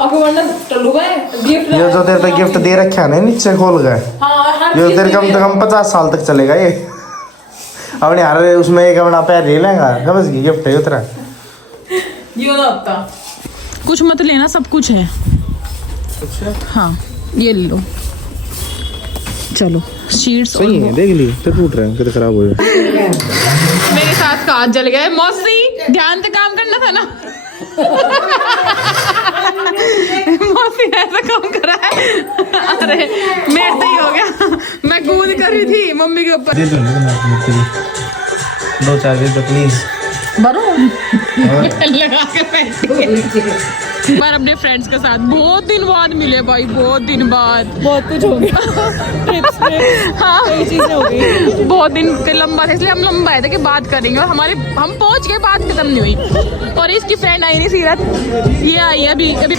ये जो तेरे पे गिफ्ट दे रखा है ना नीचे खोल गए, ये तेरे कम से कम 50 साल तक चलेगा ये। अपने यार उसमें एक अपना पैर ले लेगा, समझ गई, गिफ्ट है उतरा। कुछ मत लेना, सब कुछ है। हाँ ये ले लो, चलो शीट्स सही है, देख ली तो टूट रहे हैं, कितने खराब हो गए। मेरे साथ कांच जल गया। मौसी ध्यान से काम करना था ना। मौसी ऐसा काम करा है, अरे मेरे से ही हो गया। मैं कूद कर रही थी मम्मी के ऊपर। 2-4 दे दो प्लीज। लगा के बैठ बार अपने फ्रेंड्स के साथ बहुत दिन बाद मिले भाई, बहुत दिन बाद। बहुत कुछ हो गया ट्रिप्स में, हाँ कई चीजें हो गई। बहुत दिन के लंबा था, इसलिए हम लंबा आए थे कि बात करेंगे, और हम पहुंच गए, बात खत्म नहीं हुई। और इसकी फ्रेंड आई नहीं सीरत, ये आई है अभी अभी।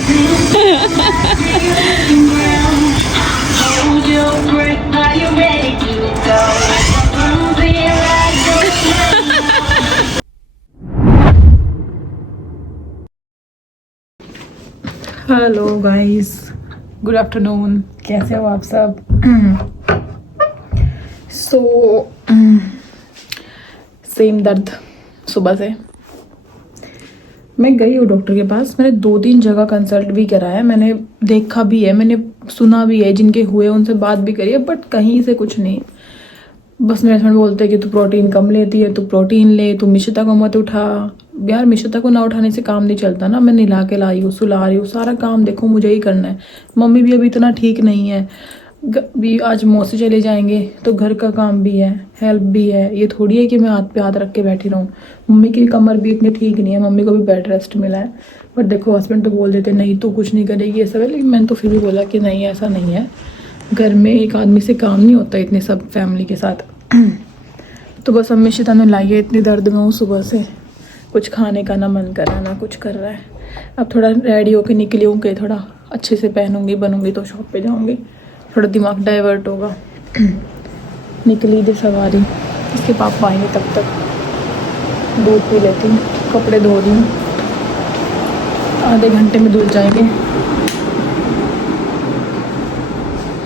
हेलो गाइस, गुड आफ्टरनून, कैसे हो आप सब? सेम दर्द सुबह से। मैं गई हूँ डॉक्टर के पास, मैंने 2-3 जगह कंसल्ट भी करा है, मैंने देखा भी है, मैंने सुना भी है, जिनके हुए उनसे बात भी करी है, बट कहीं से कुछ नहीं। बस मेरे हस्बैंड बोलते हैं कि तू प्रोटीन कम लेती है, तू प्रोटीन ले, तू मिश्रिता को मत उठा। यार मिश्रिता को ना उठाने से काम नहीं चलता ना, मैं नहला के लाई हूँ, सुला रही हूँ, सारा काम देखो मुझे ही करना है। मम्मी भी अभी इतना ठीक नहीं है, भी आज मौसी चले जाएंगे तो घर का काम भी है, हेल्प भी है। ये थोड़ी है कि मैं हाथ पे हाथ रख के बैठी रहूँ। मम्मी की कमर भी इतनी ठीक नहीं है, मम्मी को भी बेड रेस्ट मिला है, बट देखो हस्बैंड तो बोल देते नहीं तू कुछ नहीं करेगी ऐसा, लेकिन मैंने तो फिर भी बोला कि नहीं ऐसा नहीं है, घर में एक आदमी से काम नहीं होता इतने सब फैमिली के साथ। तो बस अम्मी शिता ने लाई है, इतनी दर्द में हूँ सुबह से, कुछ खाने का ना मन कर रहा ना कुछ कर रहा है। अब थोड़ा रेडी होके निकली हूँ कि थोड़ा अच्छे से पहनूंगी बनूंगी तो शॉप पे जाऊंगी, थोड़ा दिमाग डाइवर्ट होगा। निकली थी सवारी, इसके पापा आएंगे तब तक दूध पी लेती हूँ, कपड़े धो रही हूँ, आधे घंटे में धुल जाएंगे।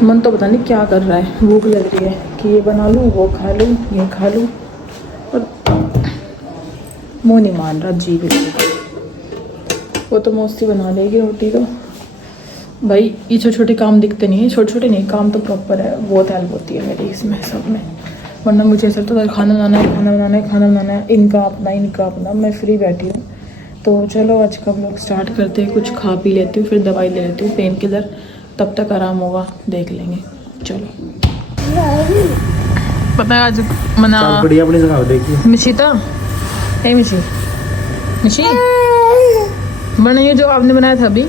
मन तो पता नहीं क्या कर रहा है, भूख लग रही है कि ये बना लूँ वो खा लूँ ये खा लूँ, और मुँह नहीं मान रहा जी भी। वो तो मौसी बना लेगी रोटी तो। भाई ये छोटे छोटे काम दिखते नहीं है, छोटे छोटे नहीं, काम तो प्रॉपर है, बहुत हेल्प होती है मेरी इसमें सब में। वरना मुझे ऐसा लगता है खाना बनाना है खाना बनाना है खाना बनाना है, इनका अपना। मैं फ्री बैठी हूँ, तो चलो आज का व्लॉग स्टार्ट करते हैं। कुछ खा पी लेती हूँ, फिर दवाई ले लेती हूँ पेन किलर, तब तक आराम होगा, देख लेंगे। चलो पता है आज मना अपनी जगह देखिए मिशिता है, मिशी बनाइए जो आपने बनाया था अभी।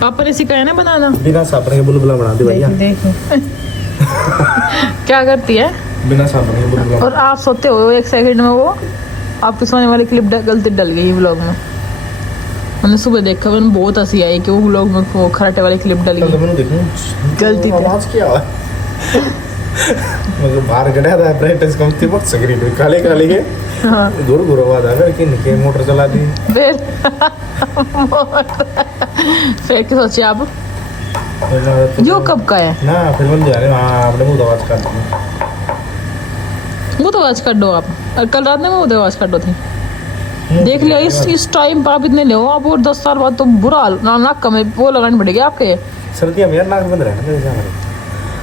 पापा ने सिखाया ना बनाना, बिना साबुन के बुलबुला बना दे भैया। देखो क्या करती है बिना साबुन के बुलबुला। और आप सोते हो 1 सेकंड में वो आपके सोने वाली क्लिप गलती डल गई व्लॉग में। मैंने सुबह देखा, मैंने बहुत हंसी आई कि वो व्लॉग में वो खराटे वाली क्लिप डल गई गलती आवाज क्या है। मतलब बाहर गड़ा था ब्राइटनेस कम थी, बहुत स्क्रीन में काले काले के गुर आवाज आ फिर कि मोटर चला दी। फिर क्या सोचे आप यो कब का है ना, फिर बंद जा रहे हां आपने मुंह आवाज काट दी, मुंह तो आवाज काट दो आप, और कल रात में मुंह आवाज काट दो थी। देख लिया इस टाइम पर आप इतने ले आप, और 10 साल बाद तो बुरा हाल, नाक कम वो लगानी पड़ेगी आपके। सर्दियों में यार नाक बंद रहना,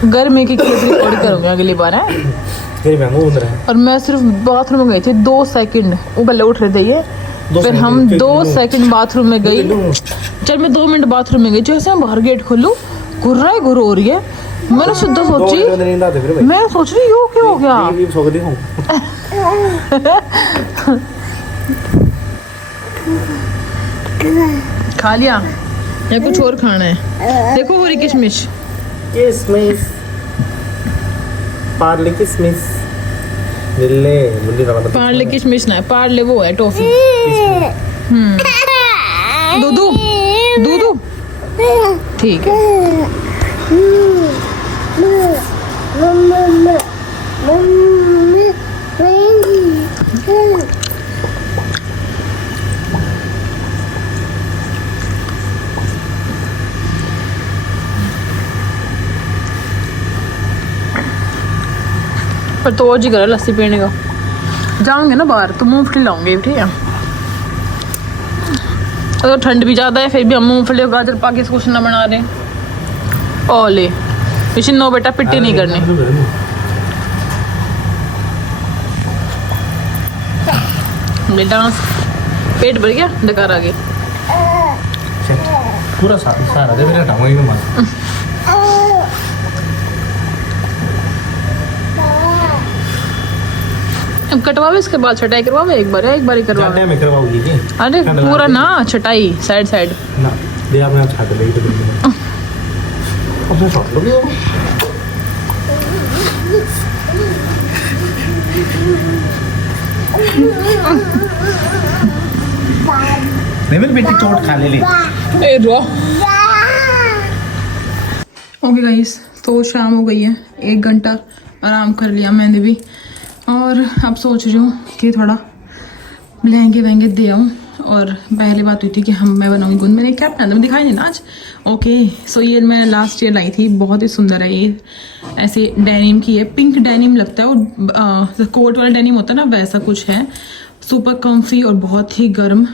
गर्मी की क्लिप रिकॉर्ड करूंगी अगली बार है। और मैं सिर्फ बाथरूम में गई थी 2 सेकंड, वो पहले उठ रहे थे ये, फिर हम 2 सेकंड बाथरूम में गई। चल मैं 2 मिनट बाथरूम में गई, जैसे मैं बाहर गेट खोलूं घुर हो रही है। मैंने सीधा सोची, मैं सोच रही हूँ क्या हो गया। खा लिया या कुछ और खाना है? देखो वो किशमिश पार्ले किशमिश पार्ले किशमिश ना है, पार्ले वो है टॉफी। दूधू ठीक है। पर तो और जी करा लस्सी पीने का। जाऊंगे ना बाहर तो मूंगफली लाऊंगी, ठीक है। अगर ठंड भी ज़्यादा है फिर भी हम मूंगफली और गाजर पाके कुछ ना बना दें। ओले मिशन नो बेटा, पिट्टी नहीं करनी। बेटा पेट भर गया, डकार आ गया। पूरा सारा दे मेरा हटाऊंगा मैं मत। अब कटवावे इसके बाद छटाई करवावे, एक बार ही करवावे। जाते में करवाओगी जी? अरे पूरा ना छटाई साइड साइड ना दे आप मैं छाट ले तो अब मैं छोड़ दूंगी। नहीं मेरी बेटी चोट खा ले। ओके गाइस, तो शाम हो गई है, 1 घंटा आराम कर लिया मैंने भी, और अब सोच रही हूँ कि थोड़ा लहंगे वहंगे दे आऊँ। और पहले बात हुई थी कि मैं बनाऊंगी गुंद, मैंने क्या पहना था दिखाई नहीं ना आज। ओके सो ये मैंने लास्ट ईयर लाई थी, बहुत ही सुंदर है ये, ऐसे डेनिम की है, पिंक डेनिम लगता है, और कोट वाला डेनिम होता है ना वैसा कुछ है, सुपर कम्फी और बहुत ही गर्म।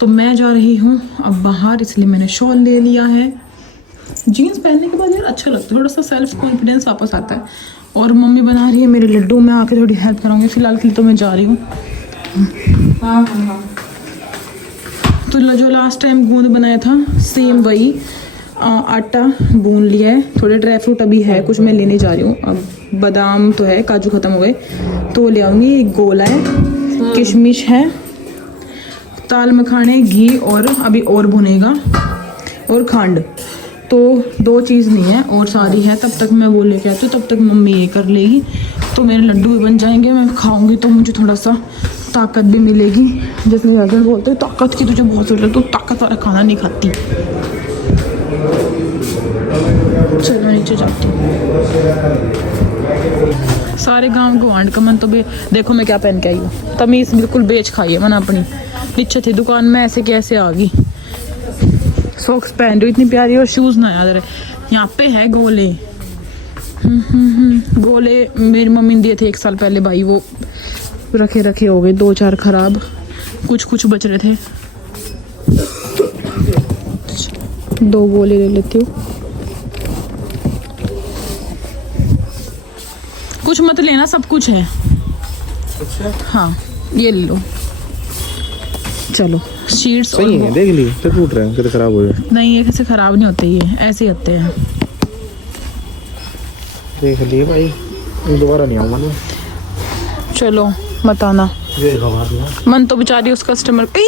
तो मैं जा रही हूँ अब बाहर, इसलिए मैंने शॉल ले लिया है। जीन्स पहनने के बाद यार अच्छा लगता है, थोड़ा सा सेल्फ कॉन्फिडेंस वापस आता है। और मम्मी बना रही है मेरे लड्डू, मैं आके थोड़ी हेल्प कराऊंगी। फिलहाल के लिए तो मैं जा रही हूँ। तो जो लास्ट टाइम गूंद बनाया था सेम वही आटा गूंद लिया है। थोड़े ड्राई फ्रूट अभी है कुछ, मैं लेने जा रही हूँ। अब बादाम तो है, काजू खत्म हो गए तो ले आऊँगी। एक गोला है, किशमिश है, दाल मखाने, घी और अभी और भुनेगा, और खांड। तो 2 चीज़ नहीं है और सारी है। तब तक मैं वो लेके आती हूँ, तब तक मम्मी ये कर लेगी, तो मेरे लड्डू भी बन जाएंगे। मैं खाऊंगी तो मुझे थोड़ा सा ताकत भी मिलेगी। जैसे मेरे हस्बैंड बोलते हैं ताकत की तुझे बहुत जरूरत है, तो ताकत वाला खाना नहीं खाती। चलो नीचे जाती हूँ। सारे गांव गुआंढ का मन तो भी देखो मैं क्या पहन के आई हूँ। तमीज़ बिल्कुल बेच खाई है मैंने अपनी। नीचे थी दुकान में, ऐसे कैसे आ गई। सॉक्स पहन रही इतनी प्यारी, और शूज़ ना याद रहे। यहाँ पे है गोले। गोले मेरी मम्मी ने दिए थे 1 साल पहले भाई, वो रखे हो गए 2-4 खराब, कुछ बच रहे थे। 2 गोले ले लेती हूँ। कुछ मत लेना, सब कुछ है। हाँ ये ले लो। चलो शीट्स सही है, देख ली तो टूट रहे हैं, कितने खराब हो गए। नहीं ये कैसे खराब नहीं होते, ये ऐसे ही होते हैं। देख लिए भाई, दोबारा नहीं आऊंगा। चलो मत आना, मन तो बेचारी उस कस्टमर पे।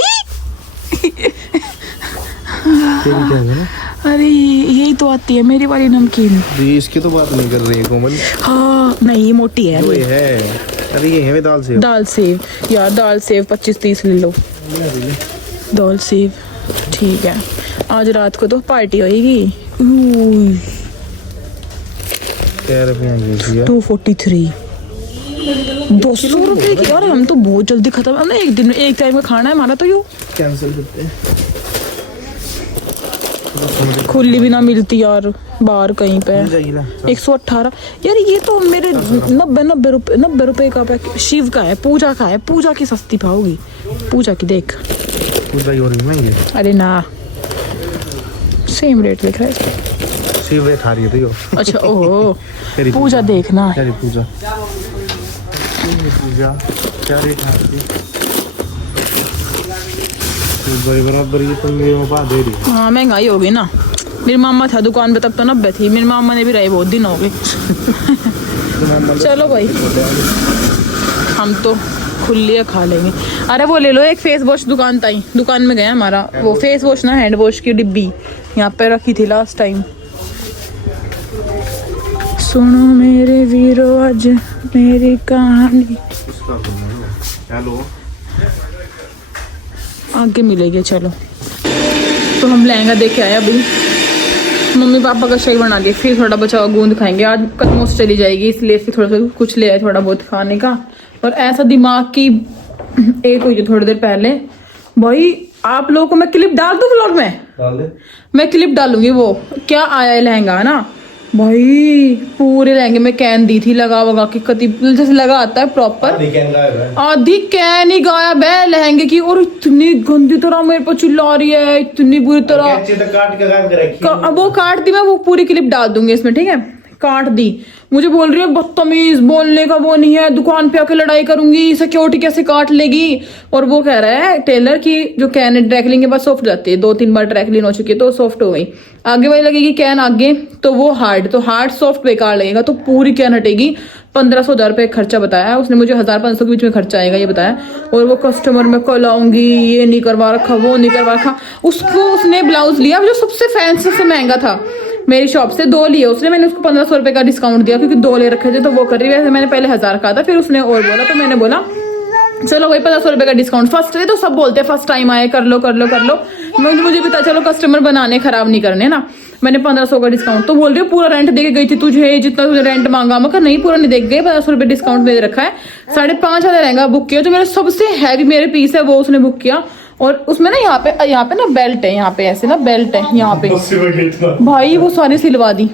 अरे यही तो आती है मेरी वाली नमकीन। इसकी तो बात नहीं कर रही है कोमल। हाँ नहीं ये मोटी है। ये है, अरे ये है दाल सेव यार, दाल सेव 25-30 ले लो। दाल सेव ठीक है। आज रात को तो पार्टी होएगी। 243 200 रुपए की। यार हम तो बहुत जल्दी खत्म है ना, एक दिन एक टाइम का खाना है हमारा, तो यो कैंसिल करते हैं। खुली भी ना मिलती यार बाहर कहीं पे। 118 यार, ये तो मेरे 90 रुपए का पैकेट। शिव का है, पूजा का है, पूजा की सस्ती पाओगी, पूजा की देख। पूजा की और भी महंगी। अरे ना सेम रेट लिख रहा है। शिव रेट आ रही है तो यो। अच्छा ओह पूजा देखना। पूजा क्या रेट आ रही है बराबर, ये तो मेरे पास दे रही है। हाँ महंगाई हो गई ना। मेरी मामा था दुकान पे तब तो 90 थी, मेरी मामा ने भी रही बहुत दिन हो गए। चलो भाई हम तो खुली खा लेंगे। अरे वो ले लो एक फेस वॉश, दुकान में गया हमारा वो फेस वॉश ना, हैंड वॉश की डिब्बी यहाँ पे रखी थी लास्ट टाइम। सुनो मेरे वीरो आज मेरी कहानी। हेलो आगे मिलेगी। चलो तो हम लहंगा देख के आए अभी, मम्मी पापा का शेक बना के, फिर थोड़ा बचा हुआ गूंद खाएंगे। आज कदमों से चली जाएगी इसलिए फिर थोड़ा सा कुछ ले आए, थोड़ा बहुत खाने का। और ऐसा दिमाग की एक हुई थोड़ी देर पहले, भाई आप लोगों को मैं क्लिप डाल दूं ब्लॉग में, डाल दे। मैं क्लिप डालूंगी। वो क्या आया है लहंगा ना, भाई पूरे लहंगे में कैन दी थी लगा वगा के, कति जैसे लगा आता है प्रॉपर, आधी कैन ही गायब है लहंगे की। और इतनी गंदी तरह मेरे पर चिल्ला रही है, इतनी बुरी तरह। वो काट दी मैं, वो पूरी क्लिप डाल दूंगी इसमें, ठीक है। काट दी, मुझे बोल रही है बदतमीज, बोलने का वो नहीं है, दुकान पे आके लड़ाई करूंगी, सिक्योरिटी कैसे काट लेगी। और वो कह रहा है टेलर की जो कैन है ड्रैकलिंग के बाद सॉफ्ट जाती है, 2-3 बार ड्रैकलिंग हो चुकी है तो सॉफ्ट हो गई, आगे वाली लगेगी कैन आगे तो वो हार्ड, तो हार्ड सॉफ्ट बेकार लगेगा, तो पूरी कैन हटेगी। 1500 रुपये खर्चा बताया उसने मुझे, 1500 के बीच में खर्चा आएगा ये बताया। और वो कस्टमर में कल आऊंगी, ये नहीं करवा रखा, वो नहीं करवा रखा। उसको उसने ब्लाउज लिया जो सबसे फैंसी, सबसे महंगा था मेरी शॉप से, 2 लिए उसने, मैंने उसको 1500 रुपये का डिस्काउंट दिया क्योंकि 2 ले रखे थे, तो वो कर रही है। वैसे मैंने पहले 1000 कहा था, फिर उसने और बोला तो मैंने बोला चलो वही 1500 रुपये का डिस्काउंट। फर्स्ट डे तो सब बोलते हैं फर्स्ट टाइम आए कर लो कर लो कर लो, मुझे पता चलो कस्टमर बनाने खराब नहीं करने ना। मैंने 1500 का डिस्काउंट, तो बोल रही पूरा रेंट दे के गई थी तुझे, जितना तुझे रेंट मांगा। मैं कहा नहीं पूरा नहीं दे गए, 1500 रुपये डिस्काउंट दे रखा है। 5,500 लहंगा बुक किया, जो मेरा सबसे हैवी मेरे पीस है वो उसने बुक किया। और उसमें ना यहाँ पे ना बेल्ट है, यहाँ पे ऐसे ना बेल्ट है यहाँ पे, भाई वो सारी सिलवा दी।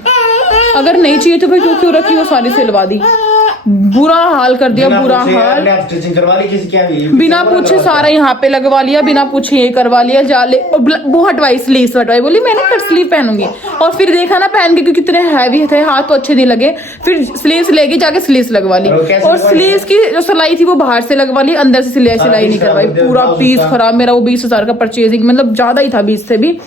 अगर नहीं चाहिए तो भाई क्यों रखी, वो सारी सिलवा दी। बुरा हाल कर दिया, बुरा हाल। करवा ली किसी क्या, बिना पूछे सारा यहाँ पे लगवा लिया, बिना पूछे ये करवा लिया, जाले वो हटवाई, स्लीव हटवाई। बोली मैंने कट स्लीव पहनूंगी, और फिर देखा ना पहन के क्योंकि कितने हैवी थे, हाथ तो अच्छे नहीं लगे। फिर स्लीव्स लेके जाके स्लीव्स लगवा ली, और स्लीव्स की जो सिलाई थी वो बाहर से लगवा ली, अंदर से सिलाई नहीं करवाई। पूरा पीस खराब मेरा। वो 20,000 का परचेजिंग, मतलब ज्यादा ही था 20 से भी।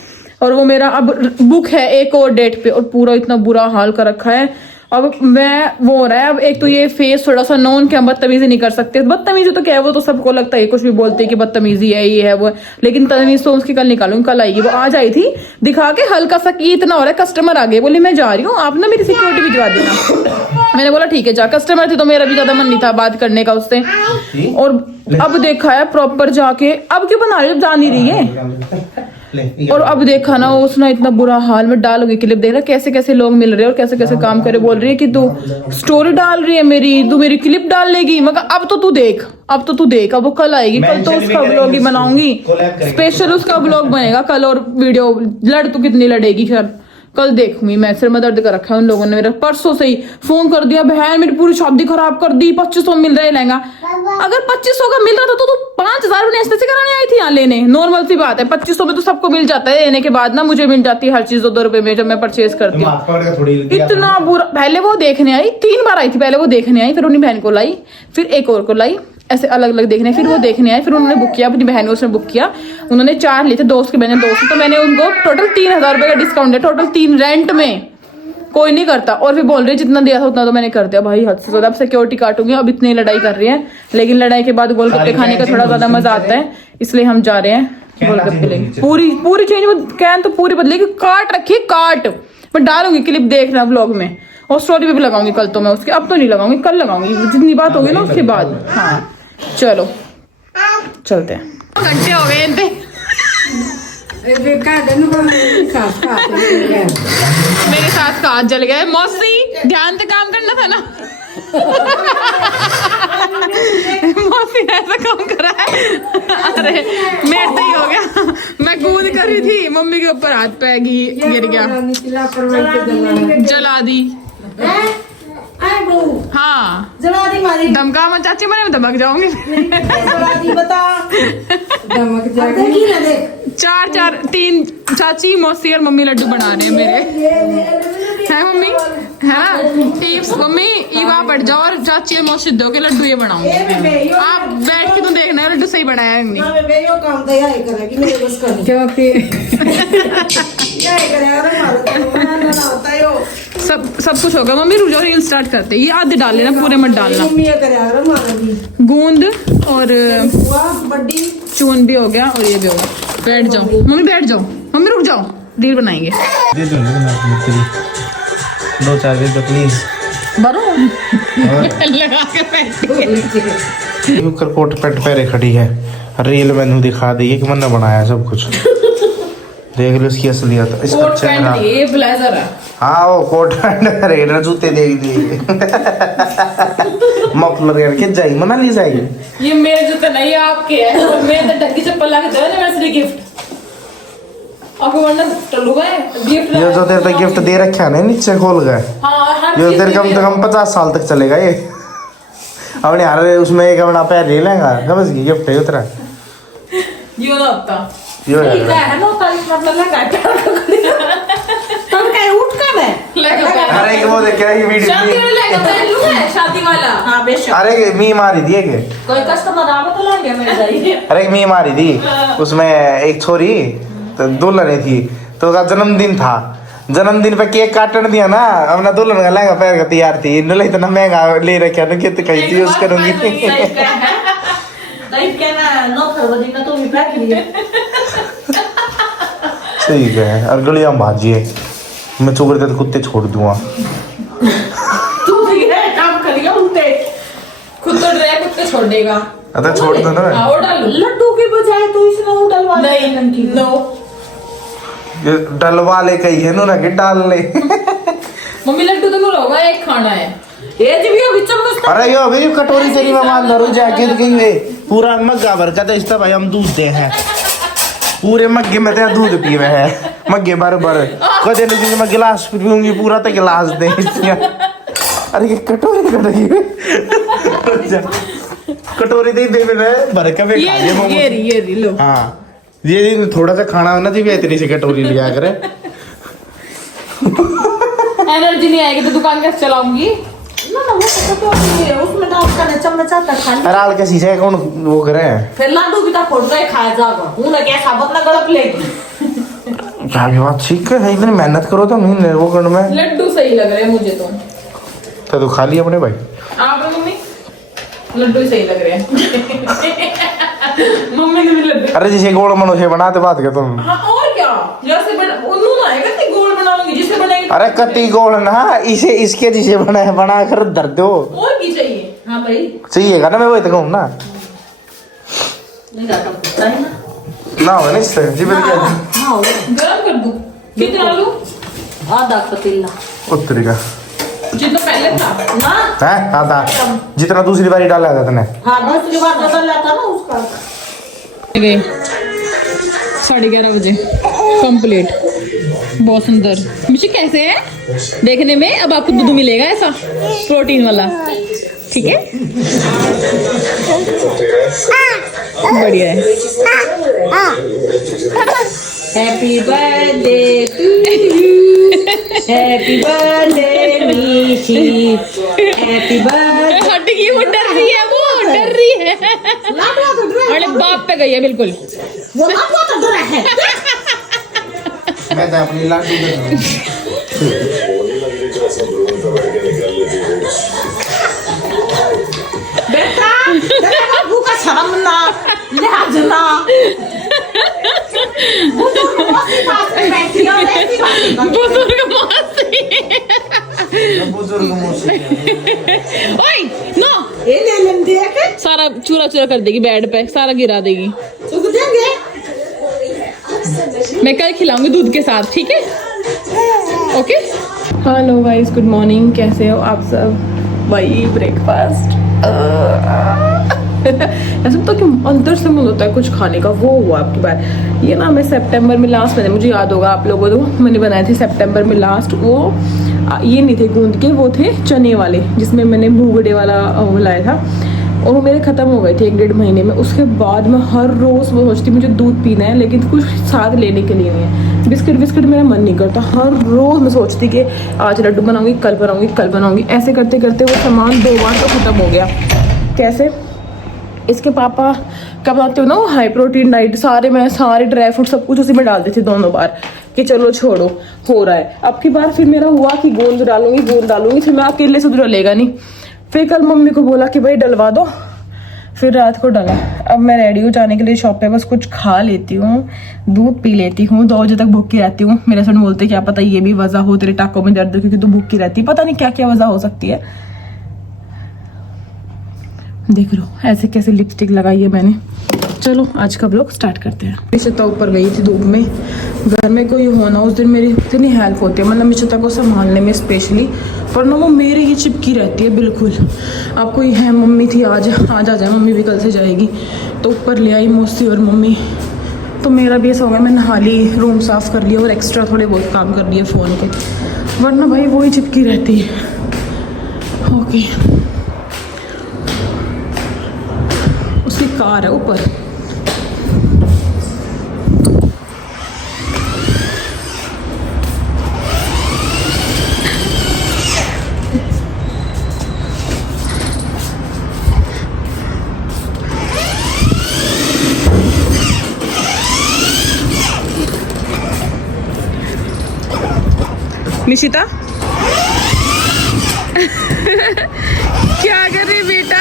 और वो मेरा अब बुक है एक और डेट पे, और पूरा इतना बुरा हाल कर रखा है। अब मैं वो हो रहा है, अब एक तो ये फेस थोड़ा सा नॉन के हम बदतमीजी नहीं कर सकते। बदतमीजी तो क्या है, वो तो सबको लगता है, कुछ भी बोलते हैं कि बदतमीजी है, ये है वो है। लेकिन तमीज तो उसकी कल निकालूंगी, कल आएगी। वो आज आई थी दिखा के हल्का सा कि इतना हो रहा है, कस्टमर आ गए, बोली मैं जा रही हूँ, आप ना मेरी सिक्योरिटी भिजवा देना। मैंने बोला ठीक है जा। कस्टमर थे तो मेरा भी ज्यादा मन नहीं था बात करने का उससे। और अब देखा है प्रॉपर जाके, अब क्यों बना रही, जा नहीं रही है। और अब देखा ना उसने इतना बुरा हाल में, डालोगे क्लिप देख रहा कैसे कैसे लोग मिल रहे हैं और कैसे कैसे काम करे। बोल रही है कि तू स्टोरी डाल रही है मेरी, तू मेरी क्लिप डाल लेगी। मगर अब तो तू देख, अब तो तू देख, अब वो कल आएगी, कल तो उसका ब्लॉग ही बनाऊंगी, स्पेशल उसका ब्लॉग बनेगा कल। और वीडियो लड़ तू कितनी लड़ेगी, खैर कल देखूंगी मैं। सिर में दर्द कर रखा है उन लोगों ने मेरा, परसों से ही फोन कर दिया, बहन मेरी पूरी शादी खराब कर दी, 2500 मिल रहा है लहंगा। अगर 2500 का मिल रहा था तो तू 5000 नेशनल से कराने आई थी यहाँ लेने, नॉर्मल सी बात है। 2500 में तो सबको मिल जाता है, लेने के बाद ना मुझे मिल जाती है हर चीज 2 रुपए में जब मैं परचेज करती हूँ। इतना बुरा। पहले वो देखने आई, 3 बार आई थी, पहले वो देखने आई, फिर अपनी बहन को लाई, फिर एक और को लाई, ऐसे अलग अलग देखने। फिर वो देखने आए, फिर उन्होंने बुक किया, अपनी बहन को उसने बुक किया। उन्होंने 4 लिए थे, दोस्त के बहने दोस्त, तो मैंने उनको टोटल 3000 रुपए का डिस्काउंट दिया, टोटल 3 रेंट में। कोई नहीं करता। और फिर बोल रही है जितना दिया था उतना तो मैंने कर दिया। भाई हद से ज्यादा, अब सिक्योरिटी काटूंगी। अब इतनी लड़ाई कर रही है, लेकिन लड़ाई के बाद गोलगप्पे खाने का थोड़ा ज्यादा मजा आता है, इसलिए हम जा रहे हैं गोलगप्पे लेंगे। पूरी चेंज, कैन तो पूरी बदलेगी, काट रखी काट। मैं डालूंगी क्लिप, देखना व्लॉग में, और स्टोरी पे भी लगाऊंगी कल तो मैं उसके, अब तो नहीं लगाऊंगी, कल लगाऊंगी जितनी बात होगी ना उसके बाद। हाँ चलो चलते हैं, घंटे हो गए इनते। मेरे साथ का हाथ जल गया। मौसी ध्यान से काम करना था ना। मौसी ने ऐसा काम करा है, अरे मेरे से ही हो गया। मैं कूद कर रही थी, मम्मी के ऊपर हाथ पे गिर गया, जला दी। हाँ जला दी मारी, धमका मत चाची, मैंने धमक जाऊंगी। जला दी बता, धमक जाएगी ना देख। 3 चाची मौसी और मम्मी लड्डू बना रहे हैं मेरे, है मम्मी, है ना टिप्स। मम्मी ये वहाँ बैठ जाओ और चाची और मौसी दो के लड्डू ये बनाऊंगी। आप बैठ के तो देखना लड्डू सही बनाया है नहीं। काम तो यही करेगी मेरे बस का, क्योंकि सब कुछ होगा। मम्मी रुक जाओ, रील स्टार्ट करते। ये आधे डाल लेना, पूरे मत डालना। गूंद और चून भी हो गया और ये भी हो गया। बैठ जाओ मम्मी, बैठ जाओ मम्मी, रुक जाओ, रील बनाएंगे। दे दो 2-4 दे दो प्लीज। बरो लगा के बैठ कर कोट पैंट पहरे खड़ी है, रील मैंने दिखा दी कि मैंने बनाया सब कुछ। देख लो इसकी असलियत। इसका कोट पैंट ये ब्लेजर है। हाँ वो कोट पैंट रेडर जूते देख दिए। मफलर करके जाई मना नहीं जाएगी। ये मेरे जूते नहीं आपके है, मेरे तो ढक्की चप्पल लगा दो एनिवर्सरी गिफ्ट। आपको वरना टल्लू गए गिफ्ट ये जो तेरे पे गिफ्ट दे रखे है ना नीचे खोल गए, हाँ हर ये चीज तेरे कम से कम 50 साल तक चलेगा ये। अपने यार उसमें एक अपना पैर ले लेगा, समझ गई? गिफ्ट है उतरा ये ना होता यो ठीक यार। है ना तारीफ मतलब लगा तब कहीं उठ कर है लगा अरे एक वो देखा ये वीडियो शादी वाला लगा पहलू है शादी वाला हाँ बेशक अरे मी मारी थी एक, कोई कस्टमर आवे तो लाएंगे मिल जाएगी। अरे एक मी मारी थी उसमें एक छोरी तो दुल्हन थी तो उसका जन्मदिन था, जन्मदिन पे केक काटने दिया ना, अपना दुल्हन का लहंगा पहन के तैयार थी, इन्होंने इतना महंगा ले रखा ना कि कहीं यूज करूंगी। नहीं कहना नो खरबदी ना तो भी पैक लिए ठीक है, और गलियां भाजी है, मैं चुगड़ दे तो कुत्ते छोड़ दूंगा। तू भी है काम करिए उनते खुद तो ड्राई कुत्ते छोड़ देगा। अरे छोड़ दो ना, हाँ, और डाल लड्डू के बजाय तो इसने वो डलवा नहीं नो ये डलवा ले कही है ना कि डाल ले। मम्मी लड्डू तो नहीं होगा एक खाना है ये जी भी अभी चम्मच अरे यो अभी कटोरी तेरी में मार धरो जाके तो कहीं वे पूरा मग्गा भर का तो भाई हम दूध दे हैं, पूरे मग्गे में तेरा दूध पीवे है, मग्गे भर भर कदे नहीं मैं गिलास पीऊंगी पूरा तो गिलास दे। अरे ये कटोरी कर रही है, कटोरी दे दे मेरे भर के में खा ले मोमो। ये री लो हाँ ये थोड़ा सा खाना होना चाहिए, इतनी सी कटोरी लिया करे। एनर्जी नहीं आएगी तो दुकान कैसे चलाऊंगी। ना ना वो तो है उसमें डाल कर चम्मच आता खा ले। अरे हाल के शीशे कौन वो करे फिर लड्डू भी तो फोड़ के खाया जाएगा हूं ना क्या साबत ना गलत लेगी। क्या की बात ठीक है, इतनी मेहनत करो तो नहीं वो करने में लड्डू सही लग रहे हैं मुझे तो खा लिया अपने भाई। आप मम्मी लड्डू ही सही लग रहे हैं। मम्मी ने भी लड्डू अरे जैसे गोल मनोजे बनाते बात के तुम। हाँ और क्या जैसे उन्होंने आएगा कि गोल बनाऊंगी जिससे बनाएगी अरे कति गोल ना इसे इसके जिसे बना कर धर दो, और की चाहिए। हां भाई चाहिएगा ना, मैं वही तो कहूँ ना नहीं जाता पता है ना ना हो इससे जीवन क्या हां गरम कर दूं कितना लूं आधा पतीला उत्तरी का जितना पहले था ना है आधा जितना दूसरी बारी डाला था तूने। हां दूसरी बार बदल लाता ना उसका गए 11:30 बजे कंप्लीट। बहुत सुंदर मिशी कैसे है देखने में, अब आपको दूध मिलेगा ऐसा प्रोटीन वाला, ठीक है बढ़िया है। Happy birthday to you happy birthday Mishi happy birthday हट गई वो, डर रही है, वो डर रही है। अरे बाप पे गई है बिल्कुल। वो लाडवा तो डरा है मैं तो अपनी लाडू बेटा तेरे बाबू का शर्म ना लिहाज ना बुजुर्ग मौसी पास में बैठी हो ऐसी बात बुजुर्ग मौसी बुजुर्ग मौसी ओए नो ये ले लें देख सारा चूरा चूरा कर देगी बेड पे, सारा गिरा देगी। चुग देंगे मैं कल खिलाऊंगी दूध के साथ, ठीक है okay. Hello guys, good morning, कैसे हो आप सब? भाई ब्रेकफास्ट ऐसा तो कि अंदर से मन होता है कुछ खाने का, वो हुआ आपकी बात। ये ना मैं सितंबर में लास्ट मैंने, मुझे याद होगा आप लोगों को, मैंने बनाए थे सितंबर में लास्ट, वो ये नहीं थे गूंद के, वो थे चने वाले जिसमें मैंने भूगड़े वाला वो लाया था, और वो मेरे ख़त्म हो गए थे 1-1.5 महीने में। उसके बाद मैं हर रोज़ वो सोचती मुझे दूध पीना है, लेकिन कुछ साथ लेने के लिए नहीं है। बिस्किट मेरा मन नहीं करता, हर रोज़ मैं सोचती कि आज लड्डू बनाऊंगी, कल बनाऊंगी, ऐसे करते करते वो सामान 2 बार तो ख़त्म हो गया। कैसे? इसके पापा क्या बनाते हो ना, वो हाई प्रोटीन डाइट, सारे ड्राई फ्रूट सब कुछ उसी में डाल देती दोनों बार कि चलो छोड़ो हो रहा है। अब की बार फिर मेरा हुआ कि गोंद डालूंगी, फिर मैं अकेले से डलेगा नहीं। फिर कल मम्मी को बोला कि भाई डलवा दो, फिर रात को डला। अब मैं रेडी हूँ जाने के लिए शॉप पे, बस कुछ खा लेती हूँ, दूध पी लेती हूँ, 2 बजे तक भूखी रहती हूँ। मेरे हस्बैंड बोलते क्या पता ये भी वजह हो तेरे टाकों में दर्द, क्योंकि तू भूखी रहती है, पता नहीं क्या क्या वजह हो सकती है। देख लो ऐसे कैसे लिपस्टिक लगाई है मैंने। चलो आज का ब्लॉग स्टार्ट करते हैं। मैं छत ऊपर गई थी धूप में, घर में कोई होना उस दिन मेरी इतनी हेल्प होती है, मतलब मैं छत को संभालने में स्पेशली, पर ना वो मेरे ही चिपकी रहती है बिल्कुल। अब कोई है, मम्मी थी आज आ जाए, मम्मी भी कल से जाएगी, तो ऊपर ले आई मौसी और मम्मी, तो मेरा भी ऐसा हो गया, मैं नहा ली, रूम साफ़ कर लिया और एक्स्ट्रा थोड़े बहुत काम कर लिए फ़ोन के, वरना भाई वही चिपकी रहती है। ओके, उसकी कार है ऊपर। निशिता क्या कर रही बेटा?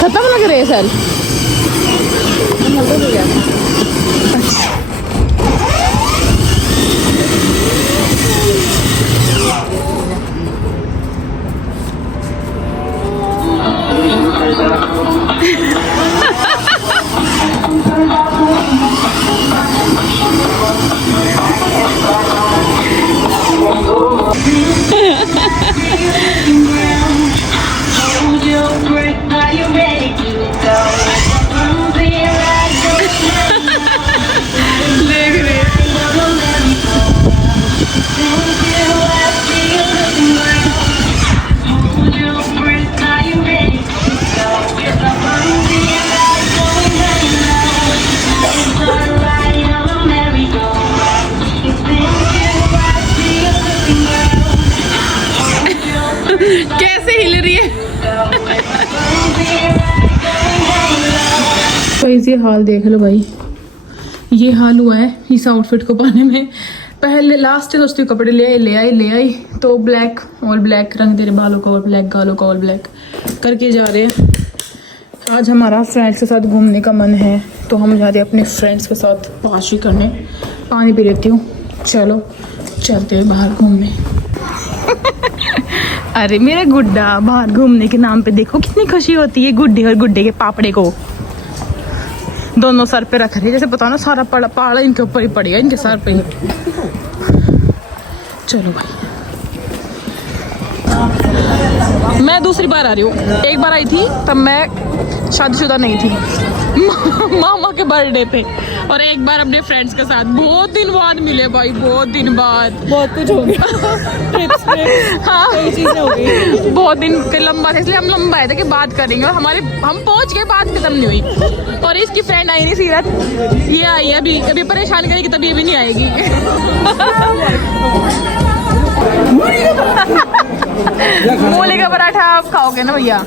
खत्म लग रहे हैं सर। कैसे हिल रही है। तो ये हाल देख लो भाई, ये हाल हुआ है इस आउटफिट को पाने में। पहले लास्ट दोस्ती कपड़े ले आई तो ब्लैक और ब्लैक रंग दे रहे बालों का और ब्लैक गालों का और ब्लैक करके जा रहे हैं। आज हमारा फ्रेंड्स के साथ घूमने का मन है तो हम जा रहे हैं अपने फ्रेंड्स के साथ पार्टी करने। पानी पी लेती हूँ, चलो चलते हैं बाहर घूमने। अरे मेरा गुड्डा, बाहर घूमने के नाम पे देखो कितनी खुशी होती है गुड्डे और गुड्डे के पापड़े को। दोनों सर पे रख रहे, जैसे पता ना सारा पहाड़ इनके ऊपर ही पड़ेगा, इनके सर पे ही। चलो भाई, मैं दूसरी बार आ रही हूँ। एक बार आई थी तब मैं शादीशुदा नहीं थी, मामा के बर्थडे पे, और एक बार अपने फ्रेंड्स के साथ। बहुत दिन बाद मिले भाई, बहुत दिन बाद। बहुत कुछ हो गया। हाँ, कई चीजें हो गई। बहुत दिन के लंबा था, इसलिए हम लंबा आए थे कि बात करेंगे, और हम पहुंच गए, बात खत्म नहीं हुई। और इसकी फ्रेंड आई नहीं सीरत, ये आई है अभी परेशान करेगी तभी भी नहीं आएगी। मूली का पराठा आप खाओगे ना भैया?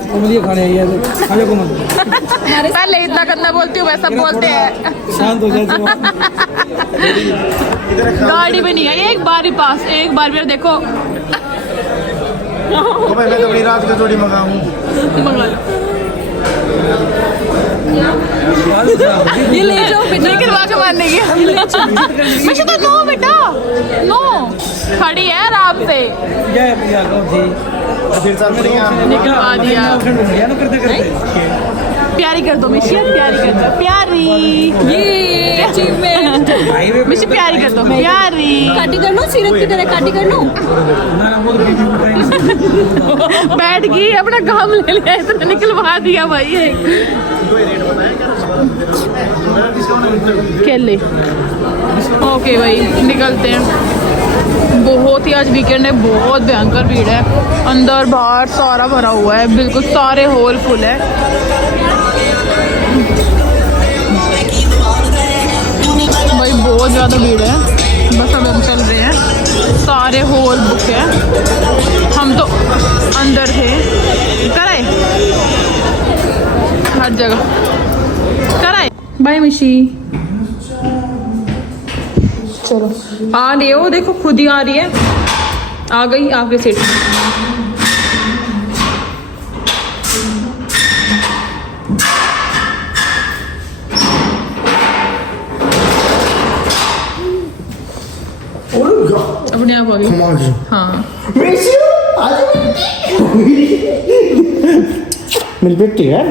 पहले इतना गंदा बोलती हूँ, वैसा बोलते हैं। गाड़ी भी नहीं आई एक बार ही पास, एक बार भी देखो। मैं तो अपनी रात की जोड़ी मंगाऊं। मंगा लो, ये ले जाओ बेटा, करवा के मारने की। मैं तो नो बेटा, नो खड़ी है आराम से। निकलवा दिया। प्यारी कर दो मिशी, प्यारी कर दो, प्यारी। ये अचीवमेंट। मिशी प्यारी कर दो, प्यारी। काटी कर लो, सीरत की तरह काटी कर लो। बैठ गई, अपना काम ले लिया, इतना निकलवा दिया भाई। केले। ओके भाई, निकलते हैं। बहुत ही आज वीकेंड है, बहुत भयंकर भीड़ है, अंदर बाहर सारा भरा हुआ है, बिल्कुल सारे हॉल फुल है। भाई बहुत ज़्यादा भीड़ है, बस अब हम चल रहे हैं, सारे हॉल बुक है। हम तो अंदर थे, कराए हर जगह कराए। बाय मिशी, चलो आ रही हो, देखो खुद ही आ रही है, आ गई आपके सीट। अपने आप आ गई। हाँ मेरी बेटी है।